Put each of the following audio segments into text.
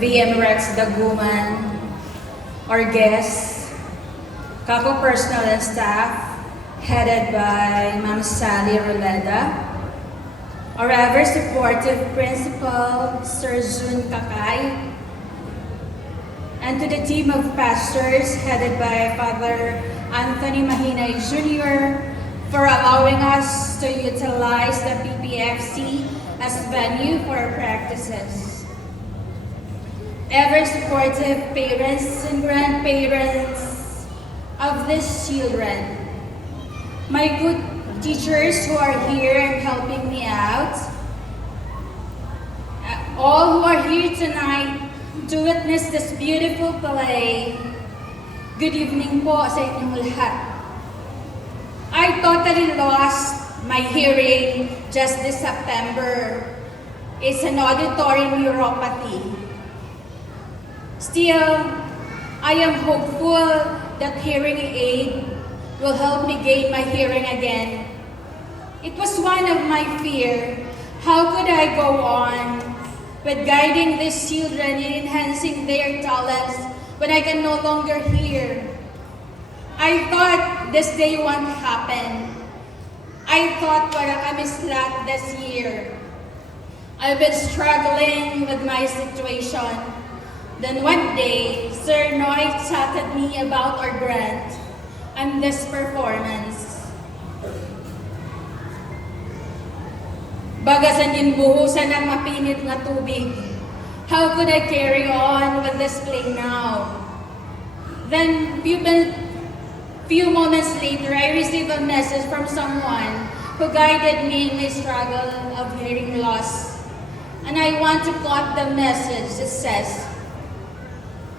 VM Rex Daguman, our guests, Kako personnel and staff, headed by Ma'am Sally Roleda, our ever supportive principal, Sir Jun Kakay, and to the team of pastors headed by Father Anthony Mahinay Jr. for allowing us to utilize the PPFC as venue for our practices. Ever supportive parents and grandparents of these children, my good teachers who are here and helping me out, all who are here tonight to witness this beautiful play, good evening po sa inyong lahat. I totally lost my hearing just this September. It's an auditory neuropathy. Still, I am hopeful that hearing aid will help me gain my hearing again. It was one of my fears. How could I go on with guiding these children in enhancing their talents when I can no longer hear? I thought this day won't happen. I thought wala kami slack this year. I've been struggling with my situation. Then one day, Sir Noy chatted me about our grant and this performance. Bagasan yung buhusan ng mapinit na tubig. How could I carry on with this play now? Then, few moments later, I received a message from someone who guided me in my struggle of hearing loss. And I want to quote the message. It says,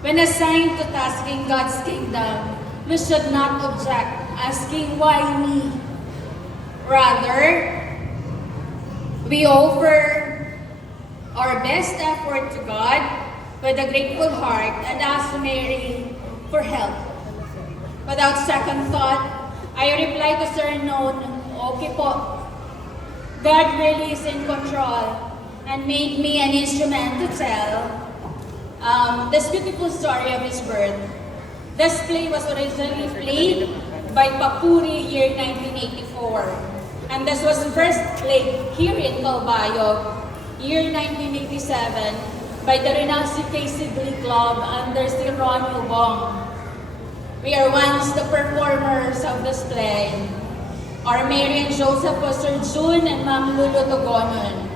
when assigned to tasking God's kingdom, we should not object, asking why me. Rather, we offer our best effort to God with a grateful heart and ask Mary for help. Without second thought, I replied to Sir Noon, okay po. God really is in control and made me an instrument to tell this beautiful story of His birth. This play was originally played by Papuri year 1984. And this was first played here in Calbayog, year 1987, by the renowned CKC Glee Club under si Ron Ubong. We are once the performers of this play. Our Mary and Joseph was Sir June and Ma'am Lulu Togonon.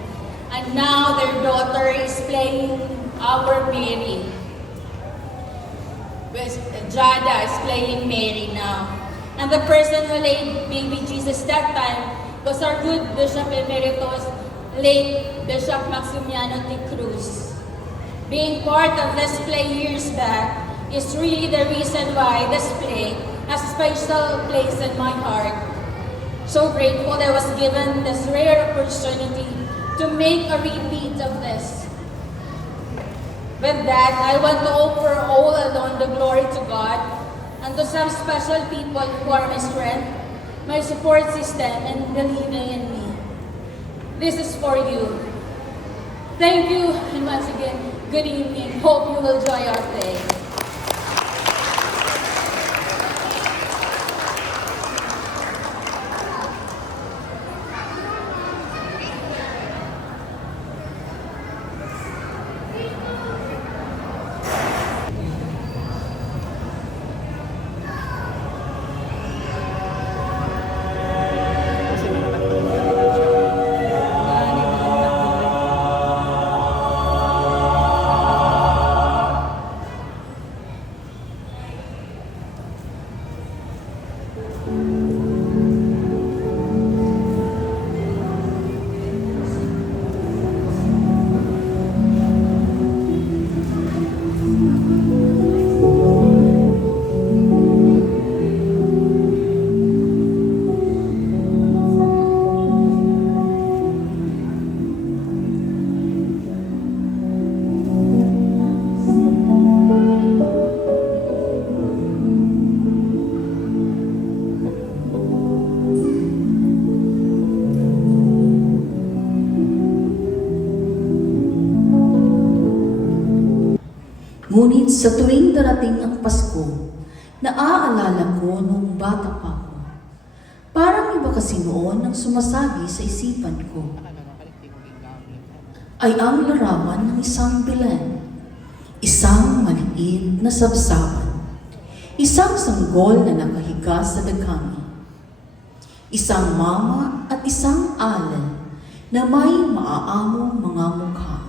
And now their daughter is playing our Mary. Jada is playing Mary now. And the person who laid baby Jesus that time was our good Bishop Emeritus, late Bishop Maximiano T. Cruz. Being part of this play years back is really the reason why this play has a special place in my heart. So grateful I was given this rare opportunity to make a repeat of this. With that, I want to offer all alone the glory to God and to some special people who are my strength, my support system, and believing in me. This is for you. Thank you, and once again, good evening. Hope you will enjoy our play. Ngunit sa tuwing darating ang Pasko, naaalala ko nung bata pa ako. Parang iba kasi noon ang sumasabi sa isipan ko. Ay ang larawan ng isang bilan, isang maliit na sabsaban, isang sanggol na nakahiga sa dagami, isang mama at isang alay na may maaamong mga mukha.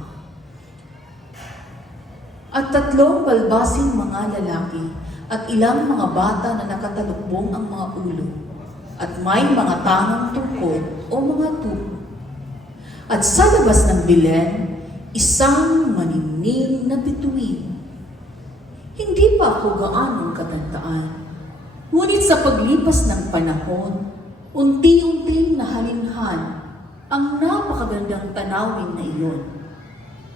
At 3 balbasing mga lalaki at ilang mga bata na nakatalukbong ang mga ulo at may mga tangang tungkod o mga tubo. At sa labas ng bilen, isang maningning na bituin. Hindi pa ako gaanong katandaan, ngunit sa paglipas ng panahon, unti-unting nahalinhan ang napakagandang tanawin na iyon.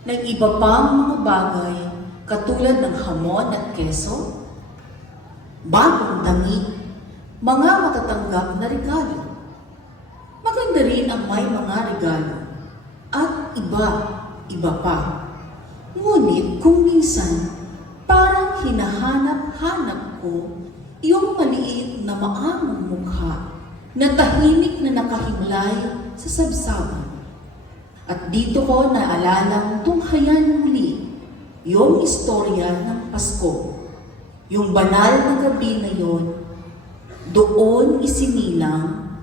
Ng iba pang mga bagay katulad ng hamon at keso, bagong damit, mga matatanggap na regalo. Maganda rin ang may mga regalo at iba pa. Ngunit kung minsan, parang hinahanap-hanap ko yung maliit na maamong mukha na tahimik na nakahimlay sa sabsaban. At dito ko naalalang tunghayan muli yung istorya ng Pasko. Yung banal na gabi na yon, doon isinilang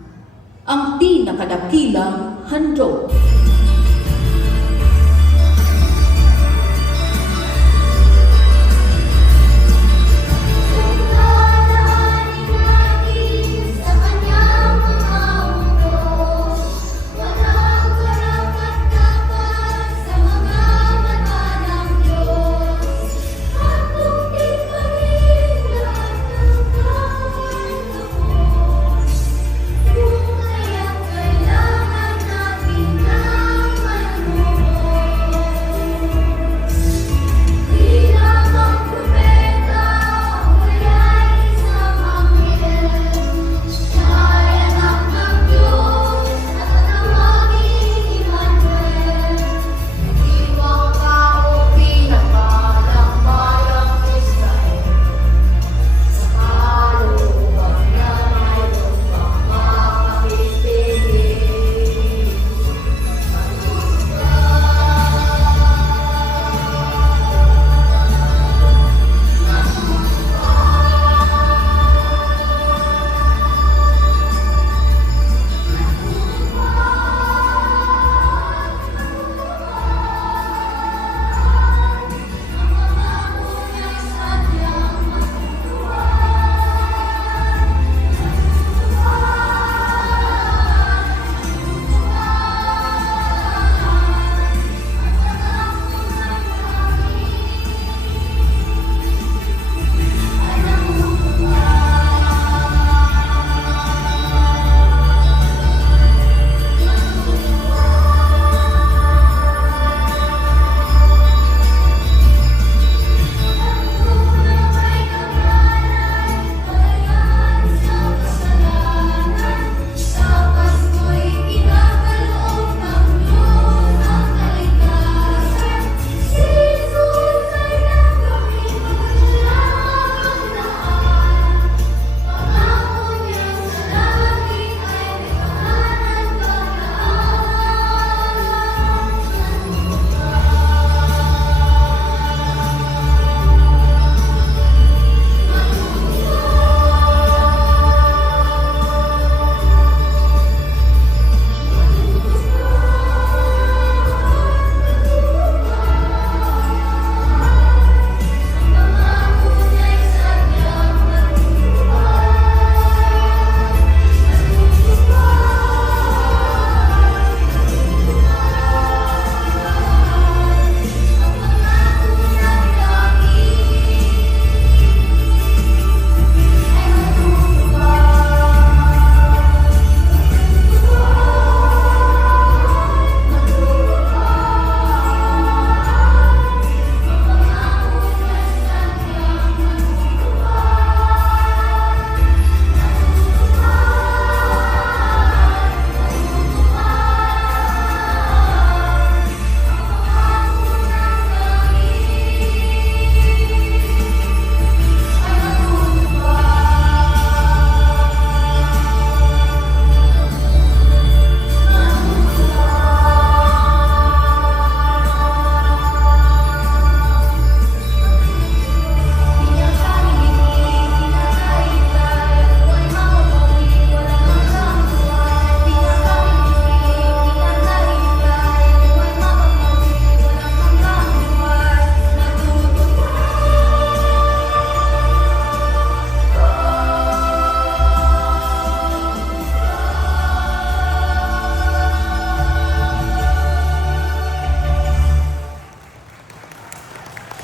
ang pinakadakilang handog. Kung kaya't kailangan natin na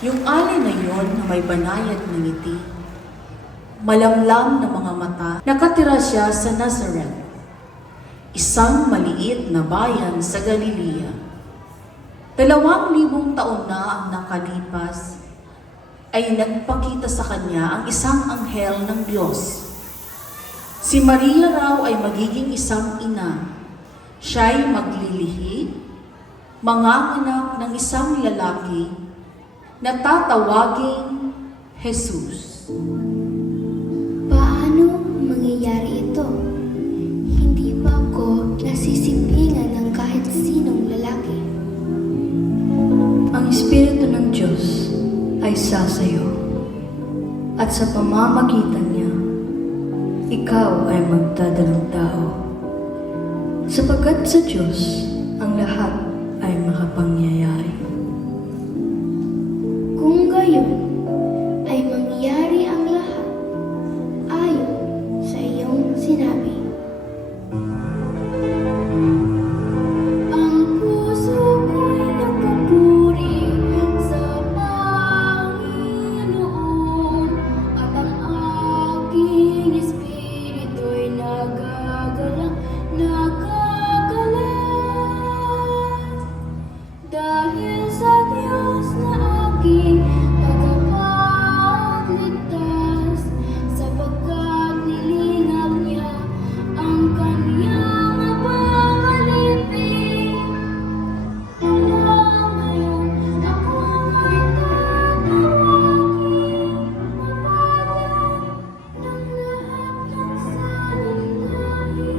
Yung alay na yon na may banayad na ngiti, malamlam na mga mata, nakatira siya sa Nazareth, isang maliit na bayan sa Galilea. 2,000 taon na ang nakalipas, ay nagpakita sa kanya ang isang anghel ng Diyos. Si Maria raw ay magiging isang ina. Siya'y maglilihi, manganganak ng isang lalaki na tatawaging Jesus. Paano mangyayari ito? Hindi pa ako nasisipingan ng kahit sinong lalaki. Ang Espiritu ng Diyos ay sasayo, at sa pamamagitan niya, ikaw ay magdadalang tao. Sapagkat sa Diyos, ang lahat ay makapangyayari. Kung gayon, ay mangyayari ang lahat ayon sa iyong sinabi. Ang puso ko'y nagpupuri sa Panginoon, at ang aking espiritu'y nagagalang dahil sa Diyos na aking tagapagligtas, sapagkat nilingap niya ang kanyang pangalipin. Kaya ngayon ako ay tatawagin, mapalad ng lahat ng salinglahi,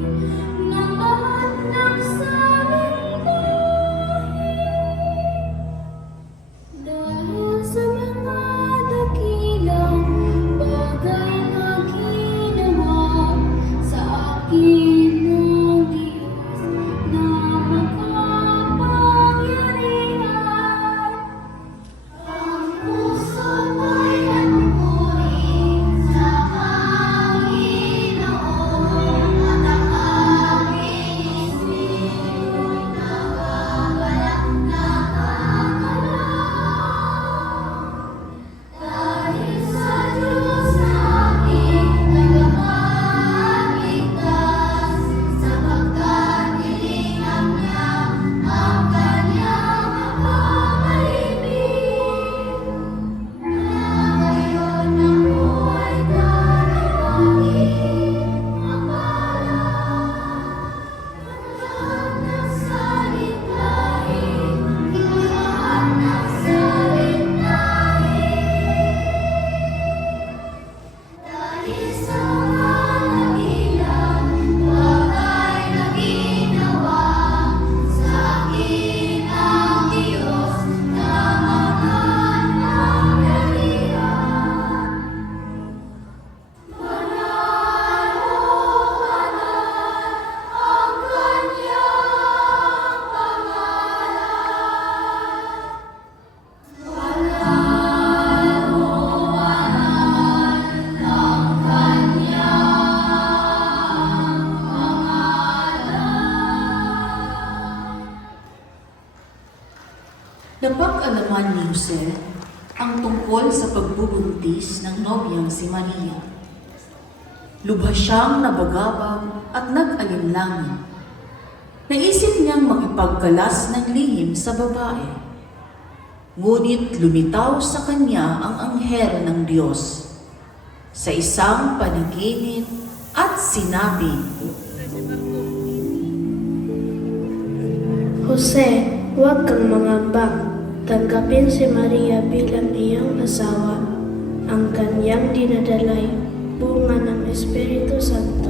ng lahat ng salinglahi. Dahil sa mga dakilang bagay na ginawa sa akin ng Diyos na makapangyarihan, ang puso ko'y nagpupuri sa Panginoon, at ang aking espiritu'y nagagalak dahil sa Diyos na aking tagapagligtas, sapagkat nilingap niya ang kanyang pangalipin. Kaya ngayon ako ay tatawagin, mapalad ng lahat ng salinglahi, ng lahat ng salinglahi. Dahil sa mga dakilang bagay na ginawa sa akin ng Diyos na makapangyarihan. Banal ang kanyang pangalan. Napag-alaman ni Jose ang tungkol sa pagbubuntis ng nobyang si Maria. Lubha siyang nabagabag at nag-alinlangan. Naisip niyang makipagkalas ng lihim sa babae. Ngunit lumitaw sa kanya ang anghel ng Diyos sa isang panaginip at sinabi, Jose, huwag kang mangamba. Tanggapin si Maria bilang iyong asawa. Ang kanyang dinadalay, bunga ng Espiritu Santo.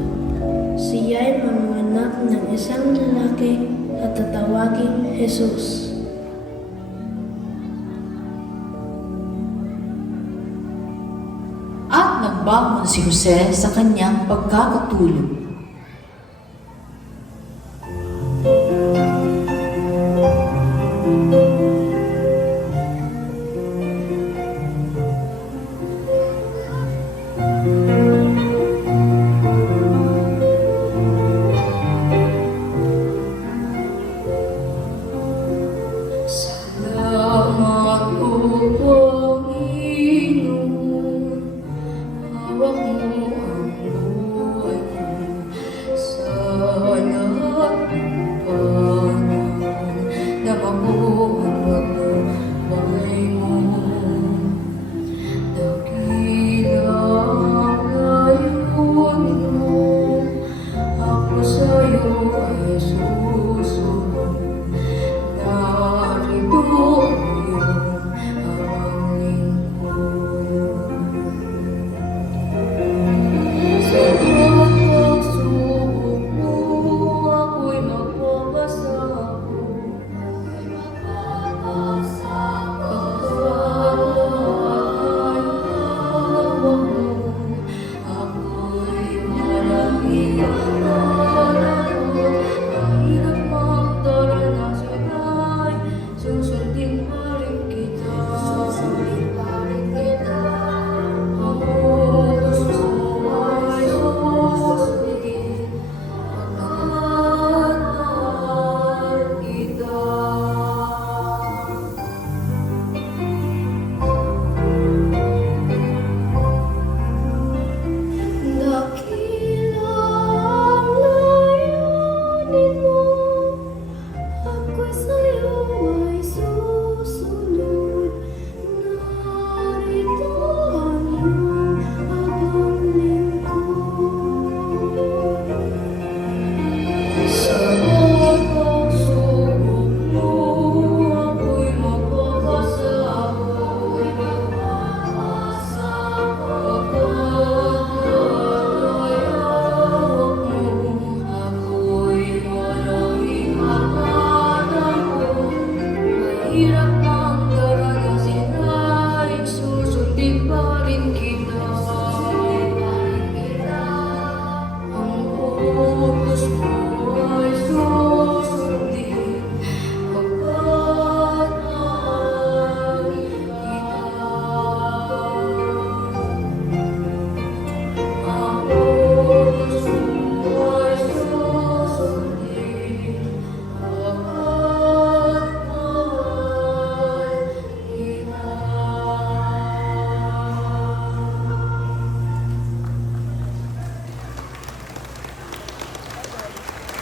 Siya'y manganganak ng isang lalaki at tatawaging Jesus. At nagbangon si Jose sa kanyang pagkakatulog. Salamat po,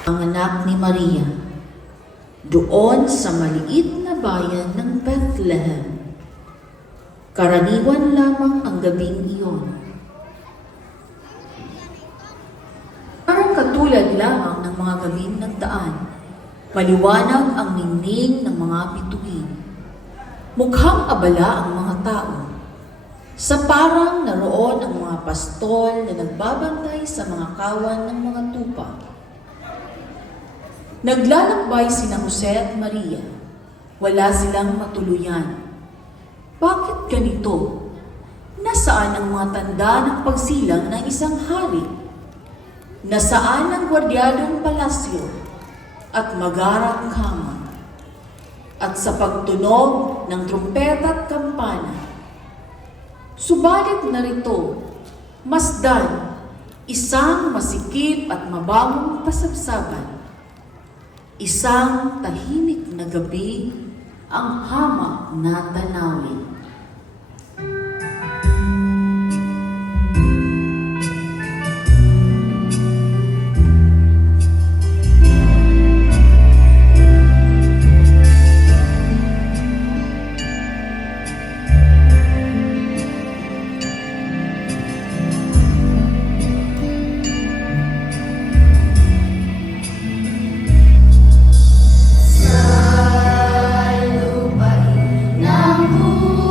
ang anak ni Maria, doon sa maliit na bayan ng Bethlehem. Karaniwan lamang ang gabing iyon. Parang katulad lamang ng mga gabing nagdaan, maliwanag ang ningning ng mga bituin. Mukhang abala ang mga tao. Sa parang naroon ang mga pastol na nagbabantay sa mga kawan ng mga tupa. Naglalakbay sina Jose at Maria. Wala silang matuluyan. Bakit ganito? Nasaan ang mga tanda ng pagsilang ng isang hari? Nasaan ang gwardyadong palasyo at magarang kama? At sa pagtunog ng trumpeta at kampana, subalit narito, masdan, isang masikip at mabangong pasabsaban. Isang tahimik na gabi ang hamak na tanawin. Ng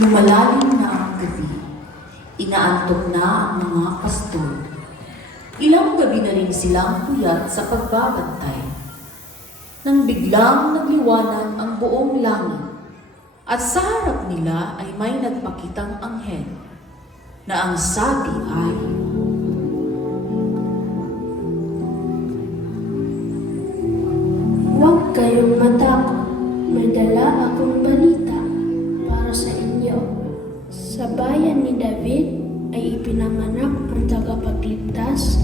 Lumalalim na ang gabi. Inaantok na ang mga pastor. Ilang gabi na rin silang puyat sa pagbabantay. Nang biglang nagliwanag ang buong langit, at sa harap nila ay may nagpakitang anghel, na ang sabi ay, Huwag kayong matakot. May dala akong balita para sa inyo. Sa bayan ni David ay ipinanganak ang tagapagligtas,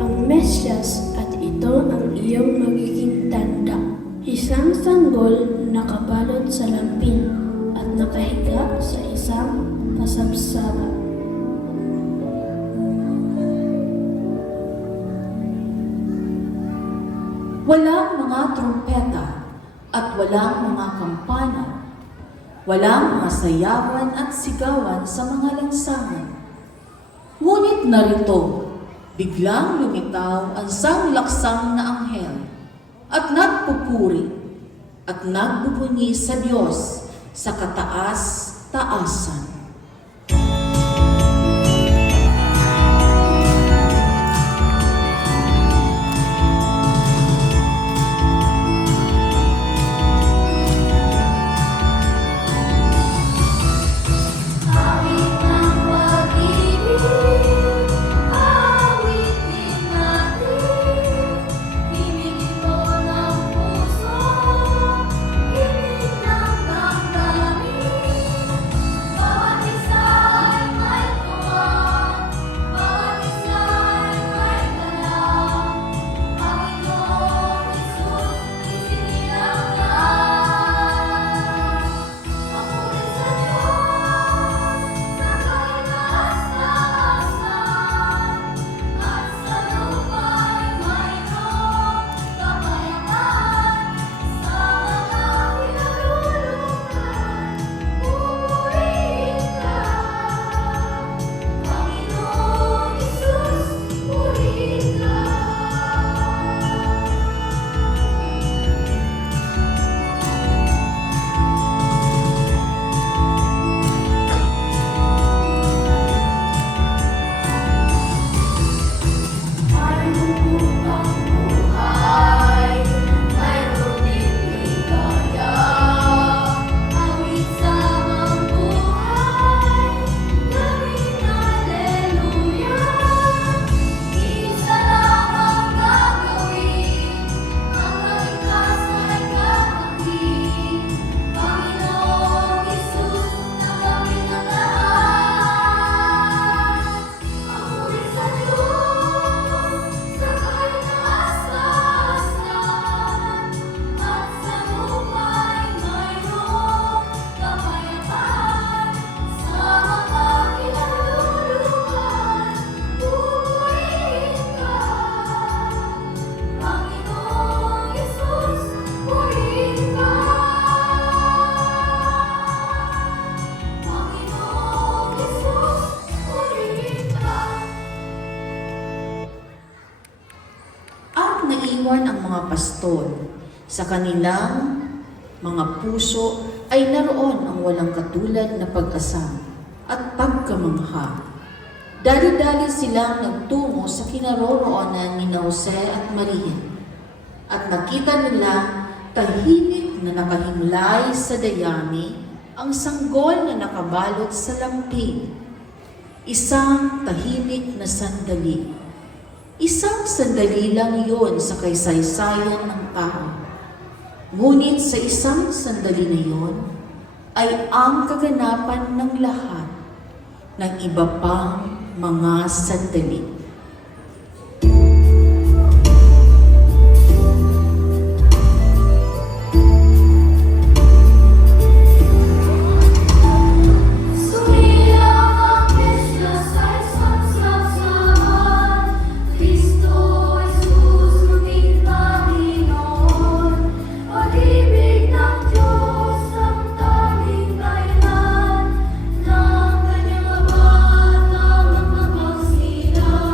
ang Mesyas, at ito ang iyong magiging tanda. Isang sanggol na nakabalot sa lampin at nakahiga sa isang kasabsaban. walang mga trumpeta at walang mga kampana, walang mga sayawan at sigawan sa mga lansangan. Ngunit narito, biglang lumitaw ang sanglaksang na anghel at nagpupuri at nagbubunyi sa Diyos sa kataas-taasan. Naiwan ang mga pastor. Sa kanilang mga puso ay naroon ang walang katulad na pag-asa at pagkamangha. Dali-dali silang nagtungo sa kinaroroonan ni Jose at Maria at nakita nila tahimik na nakahimlay sa dayami ang sanggol na nakabalot sa lampin. Isang tahimik na sandali. Isang sandali lang yun sa kaysaysayan ng tao. Ngunit sa isang sandali na yun ay ang kaganapan ng lahat ng iba pang mga sandali. Sila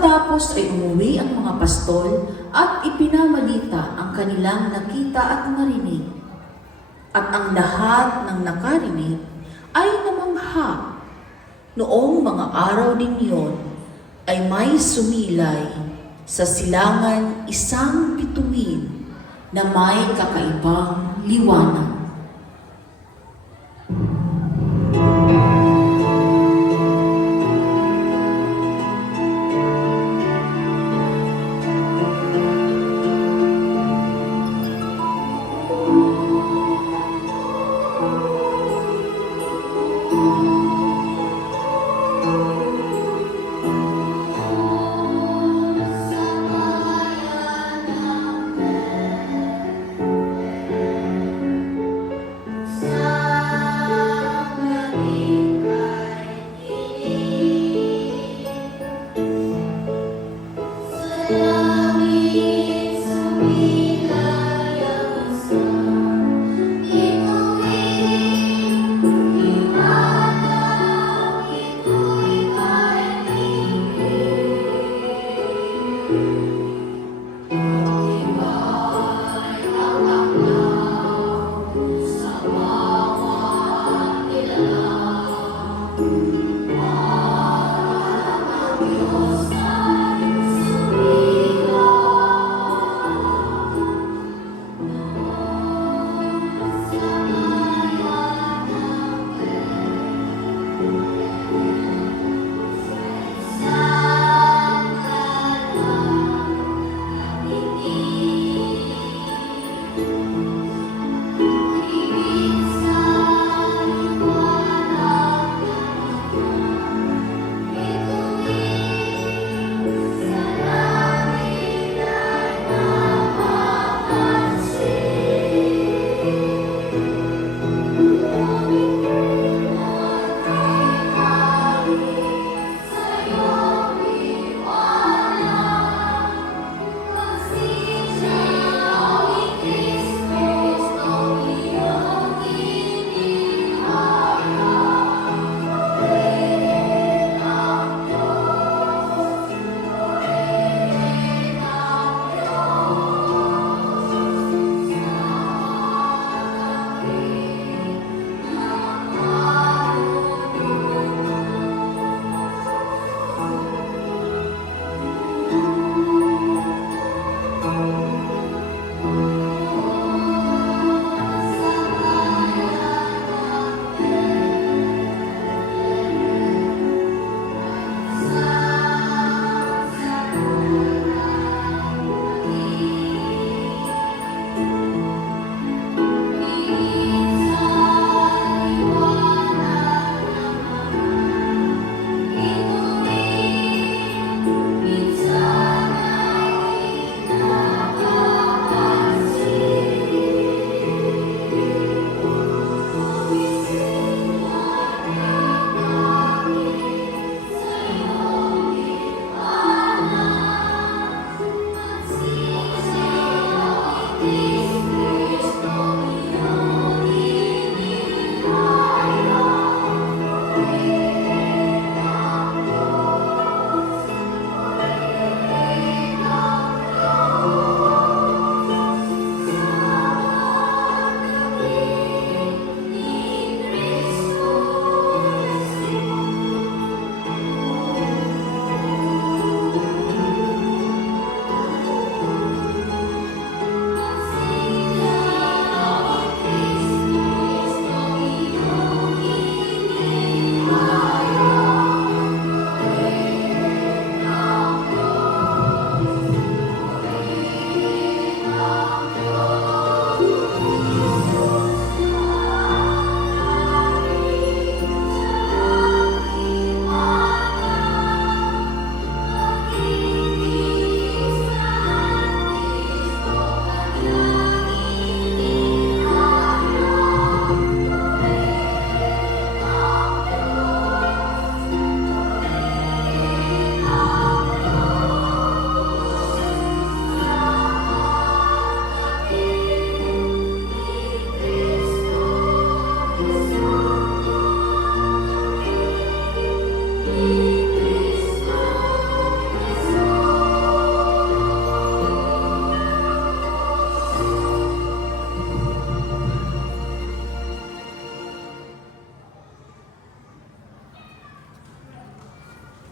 Pagkatapos ay umuwi ang mga pastol at ipinamalita ang kanilang nakita at narinig. At ang lahat ng nakarinig ay namangha. Noong mga araw din yon ay may sumilay sa silangan isang bituin na may kakaibang liwanag.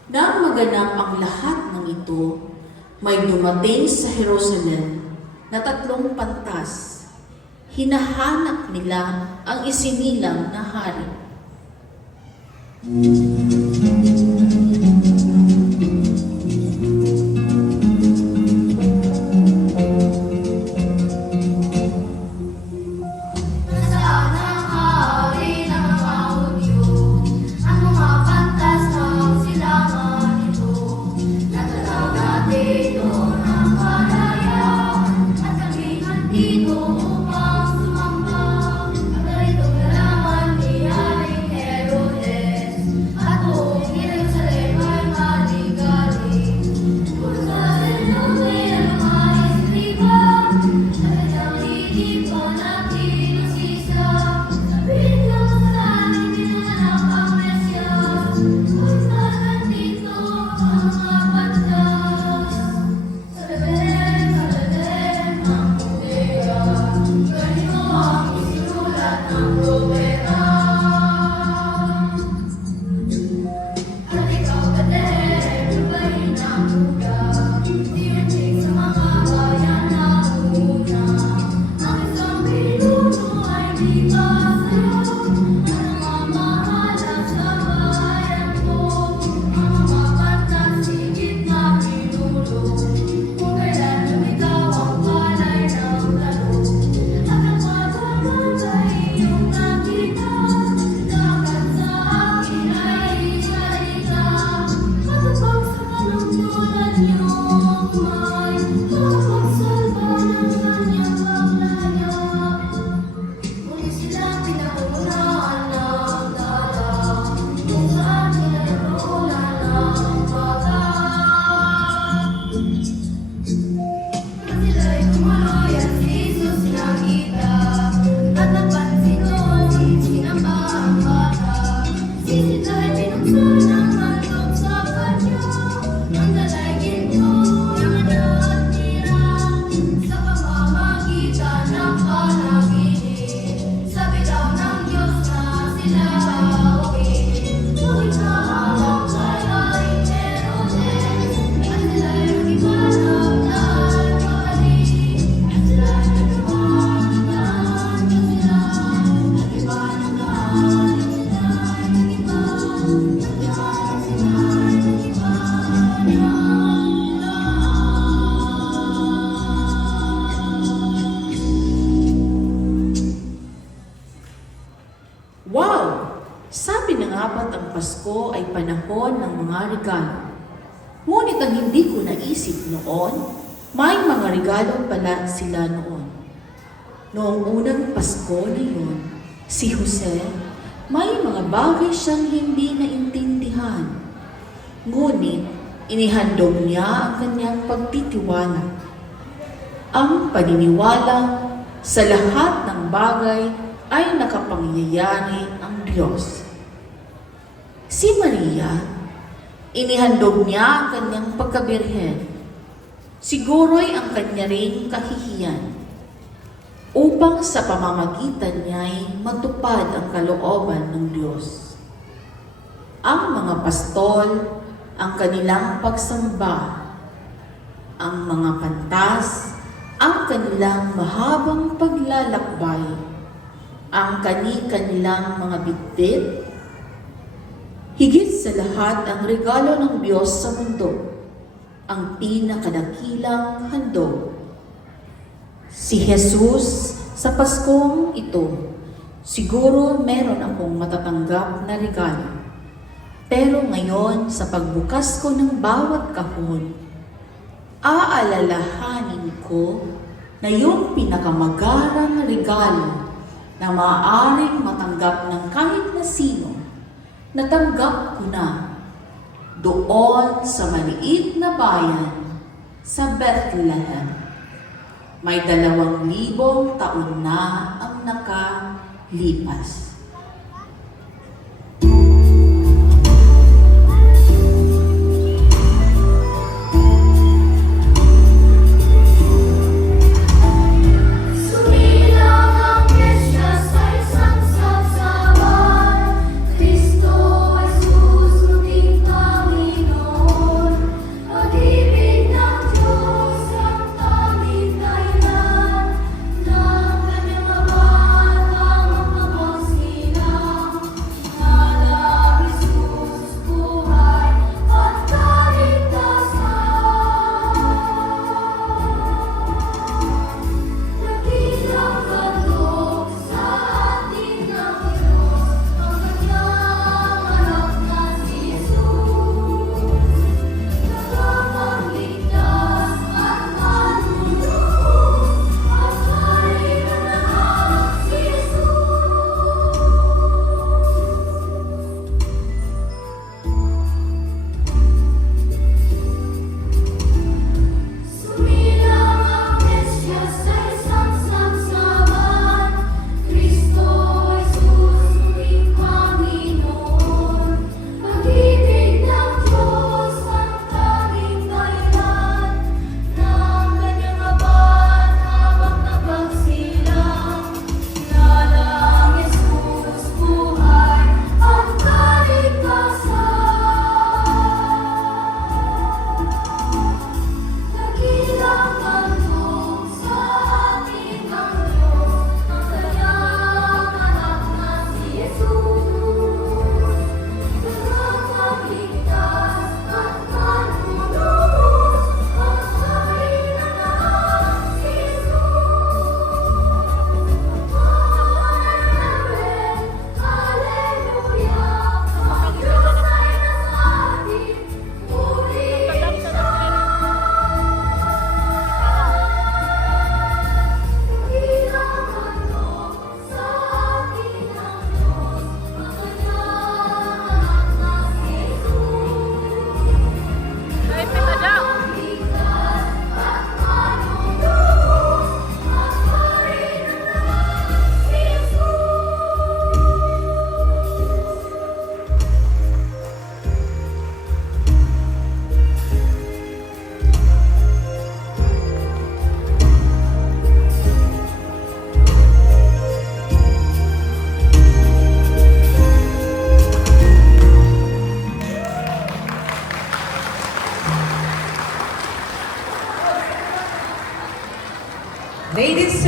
Nang maganap ang lahat ng ito, may dumating sa Jerusalem na 3 pantas. Hinahanap nila ang isinilang na hari. Nasaan ang hari ng mga Hudyo? Ang mga pantas ng silangan ito. Natanaw natin doon ang kalayaan at kami nandito upang sumamba. Ang ganitong nalaman ni Haring Herodes at buong Jerusalem ay maligalig. Kung saan lumay ang mga istriba, talagang lilipan at kinusisa. Sabihin lang sa amin pinanganak ang Mesyas. Kung saan nandito ang mga pantas. Sa Bethlehem ng Judea, ganito ang isinulat ng propeta. At ikaw, Bethlehem, lupain ng Juda, diunsig sa mga bayan na una. Ang isang pinuno ay lipas sa'yo, at namamahala sa bayan ko. Ang mga pantas higit na pinuno, kung kailan lumitaw ang palay ng talong. At ang pagbabago ay iyong nakita, dapat sa akin ay isalita. Matupag sa panungkulan niyo may makapagsalba ng kanyang paglaya. Ngunit sila pinaunahan ng dala, kung saan pinagpunan ng bata. Nang sila'y tumuloy at si Jesus nakita, at napansin doon sinamba ang bata. Si sila'y pinuksan ang handog sa kanya, ang dalay ginto, yaman at tira. Sa pamamagitan ng panaginip, sabi daw ng Diyos na sila uuwi. Ngunit nahalang kay Haring Herodes, at sila'y nagipanap na nagpapalik. At sila'y nagpapantaan na sila, nagipanaptaan na sila, nagipanaptaan sila, Wow! Sabi na nga ba't ang Pasko ay panahon ng mga regalo? Ngunit ang hindi ko naisip noon, may mga regalo pala sila noon. Noong unang Pasko na yun, si Jose, may mga bagay siyang hindi naintindihan. Ngunit inihandog niya ang kanyang pagtitiwala. Ang paniniwala sa lahat ng bagay ay nakapangyayari ang Diyos. Si Maria, inihandog niya ang kanyang pagkabirhen. Siguro'y ang kanya ring kahihiyan, upang sa pamamagitan niya'y matupad ang kalooban ng Diyos. Ang mga pastol, ang kanilang pagsamba, ang mga pantas, ang kanilang mahabang paglalakbay, ang kani-kanilang mga bitbit, higit sa lahat ang regalo ng Diyos sa mundo, ang pinakadakilang handog. Si Jesus sa Paskong ito, siguro meron akong matatanggap na regalo. Pero ngayon sa pagbukas ko ng bawat kahon, aalalahanin ko na yung pinakamagarang regalo na maaaring matanggap ng kahit na sino, natanggap ko na doon sa maliit na bayan sa Bethlehem. May 2,000 taon na ang nakalipas. Cristo Jesus, muting Panginoon.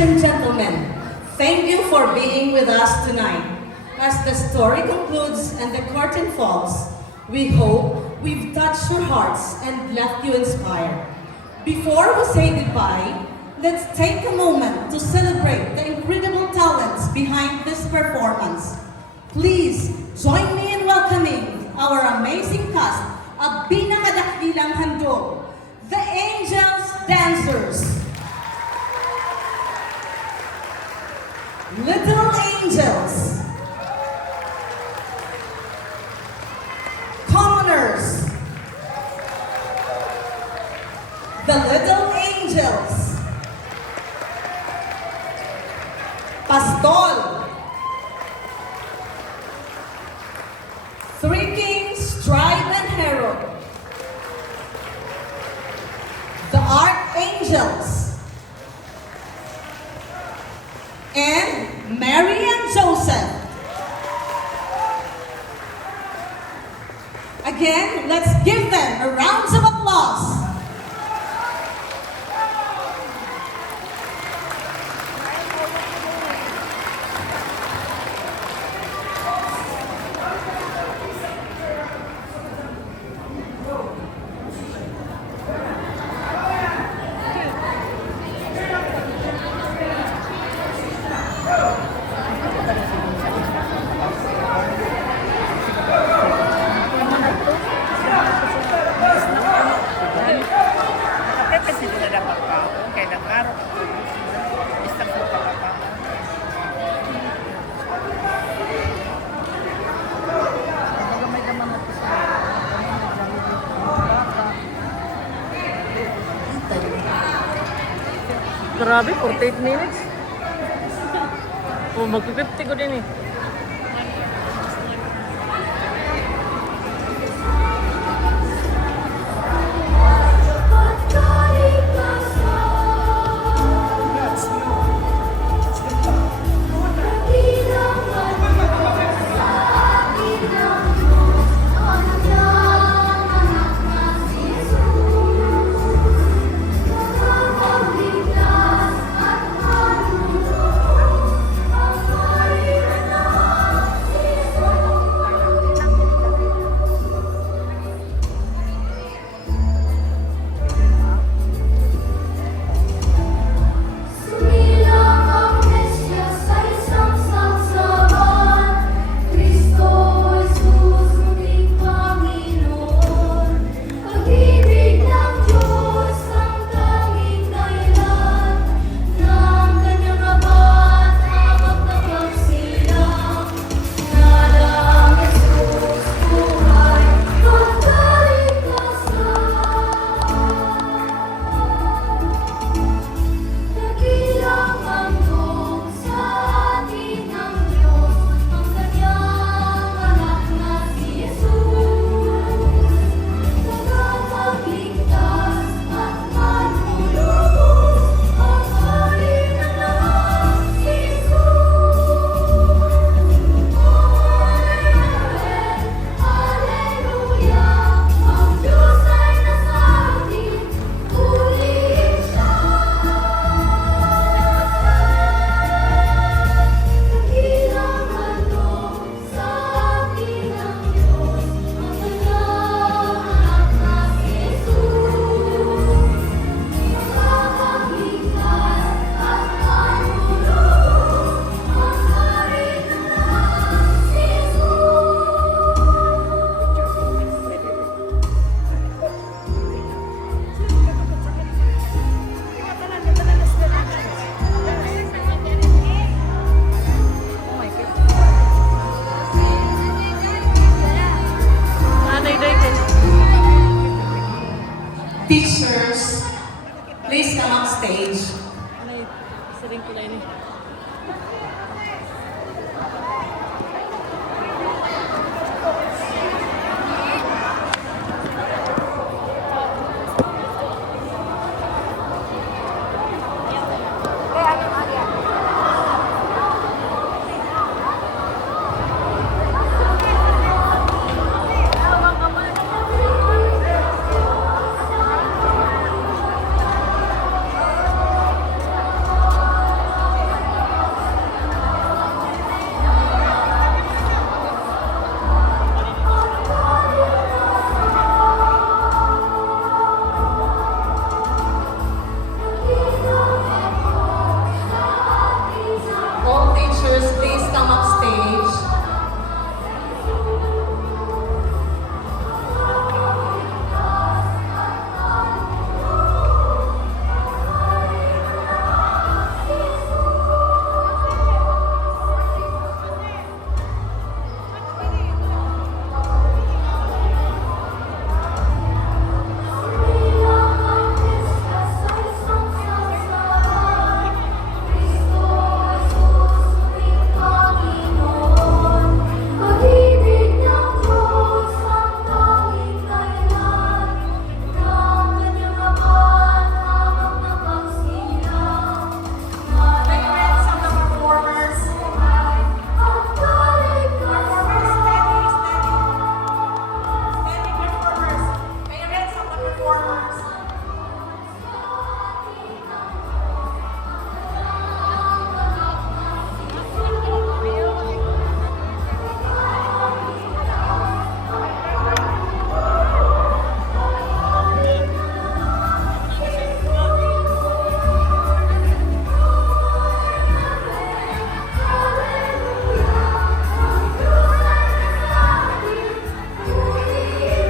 and gentlemen, thank you for being with us tonight. As the story concludes and the curtain falls, we hope we've touched your hearts and left you inspired. Before we say goodbye, let's take a moment to celebrate the incredible talents behind this performance. Please join me in welcoming our amazing cast of Pinakadakilang Handog, the Angels Dancers. Little Angels. Commoners. The Little Angels. Pastol. Three Kings, Tribe and Herald. The Archangels. And Mary and Joseph. Again, let's give them a round of applause. Kasi sila dapat pa ako. Kailang araw ako. Isang po pa pa. May gaman na po sa grabe, 48 minutes. Oh, mag-50 ko din eh. Teachers, please come up stage. Isa rin ko na yun eh.